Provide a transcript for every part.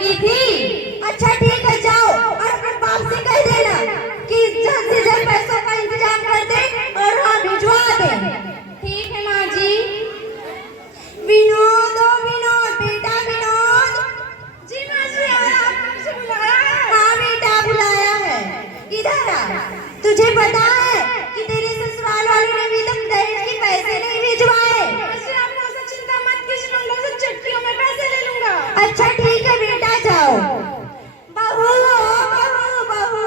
की थी। अच्छा ठीक है, जाओ और अपने बाप से कह देना कि जल्द से जल्द पैसों का इंतजाम कर दे और हाँ भिजवा दे। ठीक है माँ जी। विनोद, ओ विनोद, बेटा विनोद। जी माँ जी, आपने मुझे बुलाया है? हाँ बेटा बुलाया है, इधर आ। तुझे पता है कि तेरे ससुराल वालों ने अभी तक दहेज के पैसे नहीं भिजवाए। माँ जी, आप मुझसे चिंता मत कीजिए, मैं उन लोगों से चुटकियों में पैसे ले लूंगा। अच्छा ठीक है बेटा, जाओ। बहू, ओ बहू, बहू।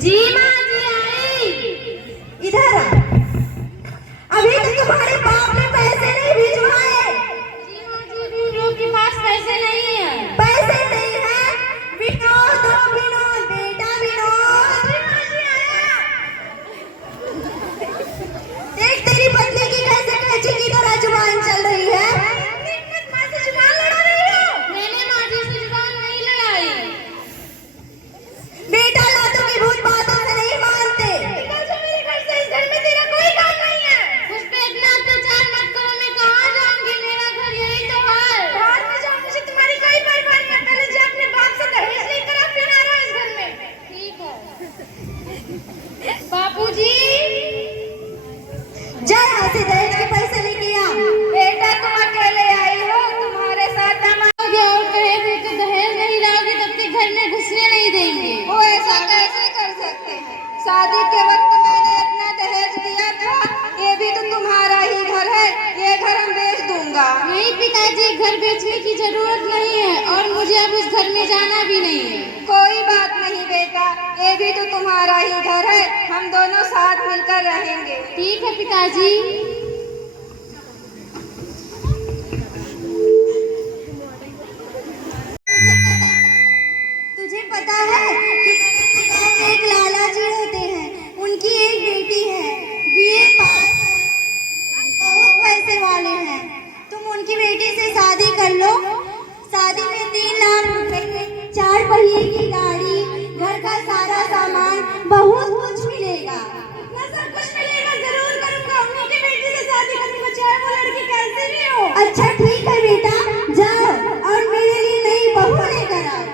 जी माँ जी, आई। इधर आ। अभी तक तुम्हारे बाप ने पैसे नहीं भिजवाए। जी माँ जी, अभी उन लोगों के पास पैसे नहीं है। पैसे नहीं है? विनोद, ओ विनोद, बेटा विनोद। जी माँ जी, आया। देख तेरी पत्नी की कैसे कैची की तरह जुबान चल रही है। माँ से जुबान लड़ा रही हो? मैंने माँ जी से जुबान नहीं लड़ाई। बेटा लातों की भूत बातों से नहीं मानते। निकल जा मेरे घर से, इस घर में तेरा कोई काम नहीं है। मुझ पे इतना अत्याचार मत करो, मैं कहाँ जाऊंगी, मेरा घर यही तो है। बाहर में जाओ, मुझे तुम्हारी कोई परवाह नहीं है। पहले जा अपने बाप से दहेज लेकर आ, फिर आ रहा इस घर में। ठीक है। बापूजी, जा यहाँ से दहेज के पैसे लेके आ। बेटा तुम अकेले आई हो, तुम्हारे साथ दामाद और कहेंगे कि दहेज नहीं लाओगे तब तक घर में घुसने नहीं देंगे। वो ऐसा कैसे कर सकते हैं? शादी के वक्त मैंने इतना दहेज दिया था। ये भी तो तुम्हारा ही घर है, ये घर हम बेच दूंगा। नहीं पिताजी, घर बेचने की जरूरत नहीं है और मुझे अब उस घर में जाना भी नहीं है। कोई बात नहीं बेटा, ये भी तो तुम्हारा ही घर है, हम दोनों साथ मिलकर रहेंगे। ठीक है पिताजी। तुझे पता है कि एक लाला जी होते हैं, उनकी एक बेटी है, बीए पास है, बहुत पैसे वाले हैं। तुम उनकी बेटी से शादी कर लो। शादी में 3 लाख रुपए, 4 पहिए की गाड़ी, घर का सारा सामान, बहुत कुछ मिलेगा। इतना सब कुछ मिलेगा, जरूर करूंगा। उन्हीं की बेटी से शादी करूंगा, चाहे वो लड़की कैसे भी हो। अच्छा ठीक है बेटा, जाओ और मेरे लिए नई बहू लेकर आओ।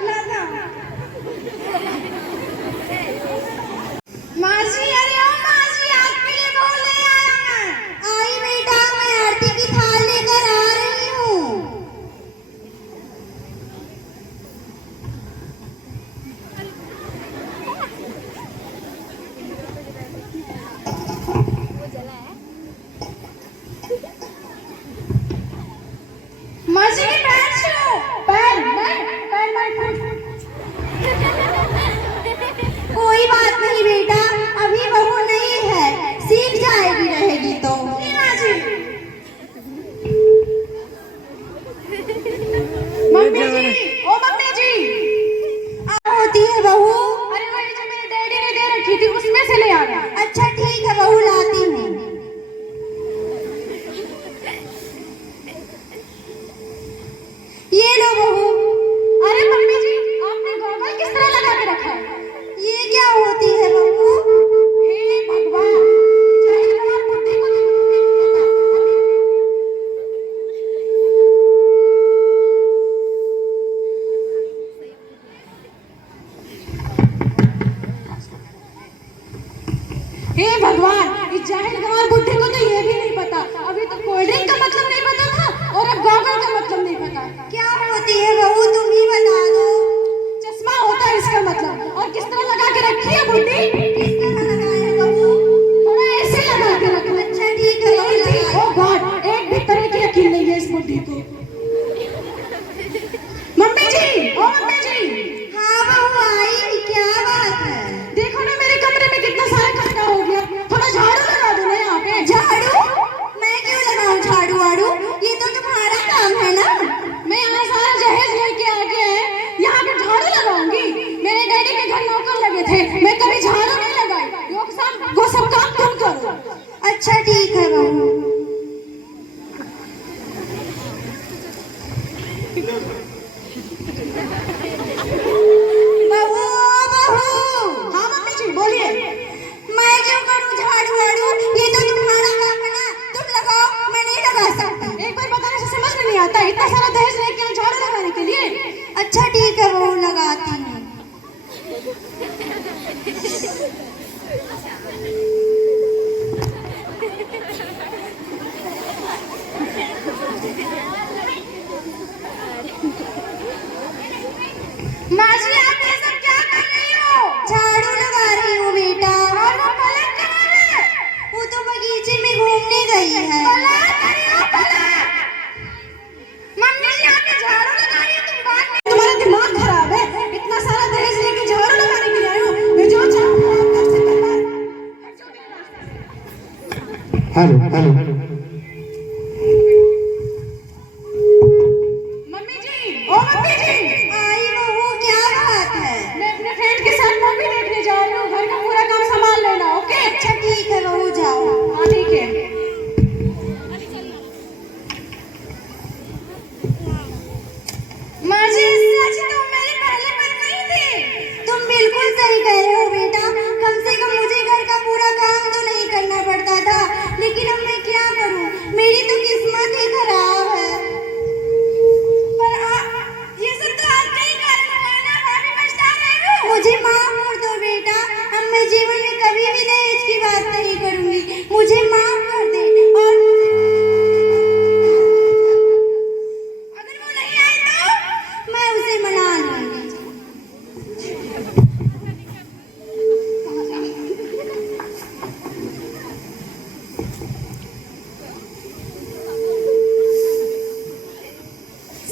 माँ जी, अरे ओ माँ जी, आपके लिए बहू ले आया मैं। आई बेटा, मैं आरती की थाल लेकर आ रही हूँ। माँ जी के पैर छू। पैर नहीं। कोई बात नहीं बेटा, अभी बहू नहीं है, सीख जाएगी रहेगी तो। जी माँ जी। मम्मी जी, ओ मम्मी जी। होती है बहू? अरे वही जो मेरे डैडी ने दे रखी थी, उसमें से ले आ गया। अच्छा ठीक है बहू, लाती हूँ। ये लो बहू। अरे मम्मी जी, आपने गॉगल किस तरह लगा के रखा है? ये क्या होती है बहू? हे भगवान, चाहे तुम्हारी बुद्धि को नहीं पता। हे भगवान, इस जाहिल गंवार बुद्धि को तो ये भी नहीं पता। अभी तो कोल्ड ड्रिंक का मतलब नहीं पता था और अब गॉगल का मतलब नहीं पता। क्या होती है बहू, तुम ही बता दो। चश्मा होता है इसका मतलब। और किस तरह लगा के रखी है बुद्धि? किस तरह लगाए है बहू? थोड़ा ऐसे लगा के रखो। अच्छा ठीक है बहू, लगाए। ओह गॉड, एक भी तरह की यकीन नहीं है इस बुद्धि को। मम्मी जी, ओ मम्मी जी। हाँ बहू आई, क्या बात है? देखो ना मेरे कमरे में कितना सारा कचरा हो गया। थोड़ा झाड़ू लगा दो ना यहाँ पे। झाड़ू? मैं क्यों लगाऊं झाड़ू वाड़ू? ये तो तुम्हारा काम है ना। मैं यहाँ सारा जहेज लेके आ गया है, यहाँ पे झाड़ू लगाऊंगी? मेरे डैडी के घर नौकर लगे थे, मैं कभी माँ जी आप ये सब क्या कर रही हो? झाड़ू लगा रही हूँ बेटा। और वो पलक कहाँ है? वो तो बगीचे में घूमने गई है। पलक करे हो पलक। मम्मी जी आप ये झाड़ू लगा रही हो, तुम बात नहीं। तुम्हारा दिमाग खराब है, इतना सारा दहेज लेके झाड़ू लगाने के लिए आई हो। मैं जो चाहूँ आप कर सकते हैं। हेलो मम्मी जी, ओ मम्मी जी, आई बहू क्या बात है? मैं अपने फ्रेंड के साथ मूवी देखने जा रही हूँ। घर का पूरा काम संभाल लेना, ओके? अच्छा ठीक है बहू जाओ। हाँ ठीक है। माँ जी इससे अच्छी तो मेरी पहले पत्नी थी। तुम बिल्कुल सही कह रहे हो बेटा। कम से कम मुझे घर का पूरा काम तो नहीं करना पड़ता था, लेकिन अब मैं क्या करूं? मेरी तो किस्मत ही खराब है। पर ये सब तो आपके ही कारण हुआ ना, भाभी पछता रही हो। मुझे माफ कर दो बेटा। अब मैं जीवन में कभी भी दहेज की बात नहीं करूंगी। मुझे माफ कर दे। और अगर वो नहीं आई तो मैं उसे मना लूंगी।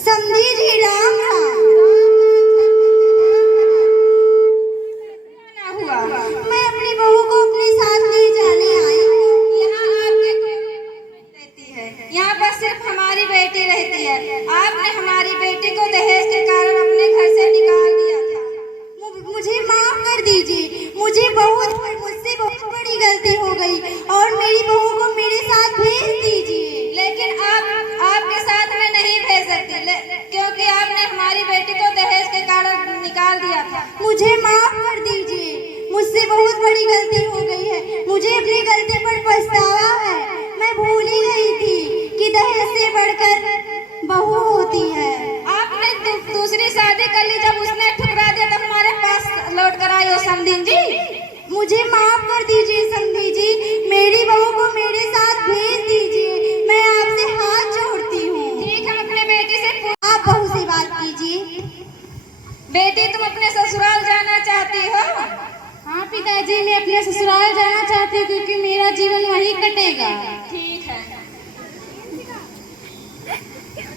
समधी जी राम राम। क्या हुआ? मैं अपनी बहू को अपने साथ ले जाने आई हूँ। यहाँ आपके कोई रहती है, यहाँ पर सिर्फ हमारी बेटी रहती है। आपने हमारी बेटी को दहेज के कारण अपने घर से निकाल दिया था। मुझे माफ कर दीजिए। मुझसे बहुत बड़ी गलती हो गई और मेरी बहू को मेरे साथ भेज दीजिए। लेकिन आप आपके साथ में नहीं भेज सकती, क्योंकि आपने हमारी बेटी को दहेज के कारण निकाल दिया था। मुझे माफ कर दीजिए। मुझसे बहुत बड़ी गलती हो गई है। मुझे अपनी गलती पर पछतावा है। मैं भूल ही गई थी कि दहेज से बढ़कर बहू होती है। आपने दूसरी शादी कर ली, जब उसने ठुकरा दिया तब हमारे पास लौट कर आई हो समधीन जी। मुझे माफ कर दीजिए समधी जी। मेरी बहू को मेरे साथ भेज दीजिए। मैं आपसे हाथ जोड़ती हूँ। ठीक है, अपने बेटी से आप बहू से बात कीजिए। बेटी तुम अपने ससुराल जाना चाहती हो? हाँ पिताजी, मैं अपने ससुराल जाना चाहती हूँ क्योंकि मेरा जीवन वहीं कटेगा। ठीक है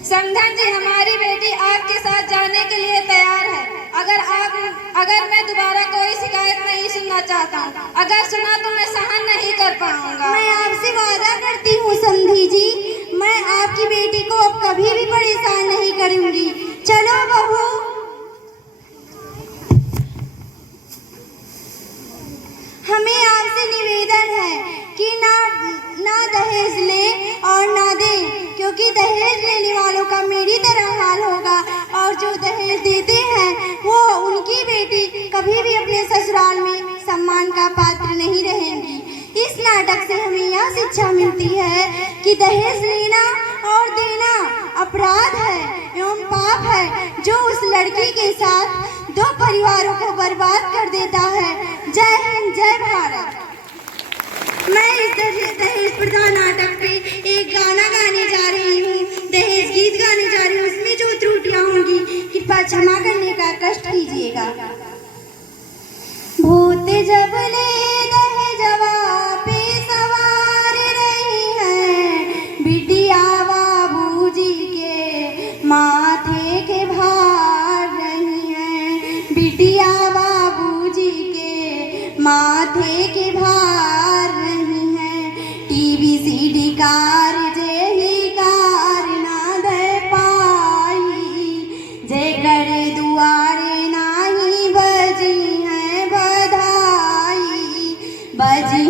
समधन जी, हमारी बेटी आपके साथ जाने के लिए तैयार है। अगर मैं दोबारा कोई शिकायत नहीं सुनना चाहता हूँ। अगर सुना तो मैं सहन नहीं कर पाऊंगा। मैं आपसे वादा करती हूँ समधी जी, मैं आपकी बेटी को अब कभी भी परेशान नहीं करूंगी। चलो बहू। हमें आपसे निवेदन है कि ना दहेज ले और ना दे, क्योंकि दहेज लेने वालों का मेरी तरह हाल होगा और जो दहेज देते हैं वो उनकी बेटी कभी भी अपने ससुराल में सम्मान का पात्र नहीं रहेंगी। इस नाटक से हमें यह शिक्षा मिलती है कि दहेज लेना और देना अपराध है एवं पाप है, जो उस लड़की के साथ दो परिवारों को बर्बाद कर देता है। जय हिंद, जय भारत। मैं इस दहेज प्रधान नाटक पे एक गाना गाने जा रही हूँ, दहेज गीत गाने जा रही हूँ। उसमें जो त्रुटियां होंगी कृपया क्षमा करने का कष्ट कीजिएगा। भूत जब ले दहेजवा पे सवार रही है, बिटिया बाबूजी के माथे के भार रही है, बिटिया बाबूजी के माथे के भार रही है। टीवी सीडी कार जे ही कार ना दे पाई, जे करे दुआरे नाही बजी है बधाई, बजी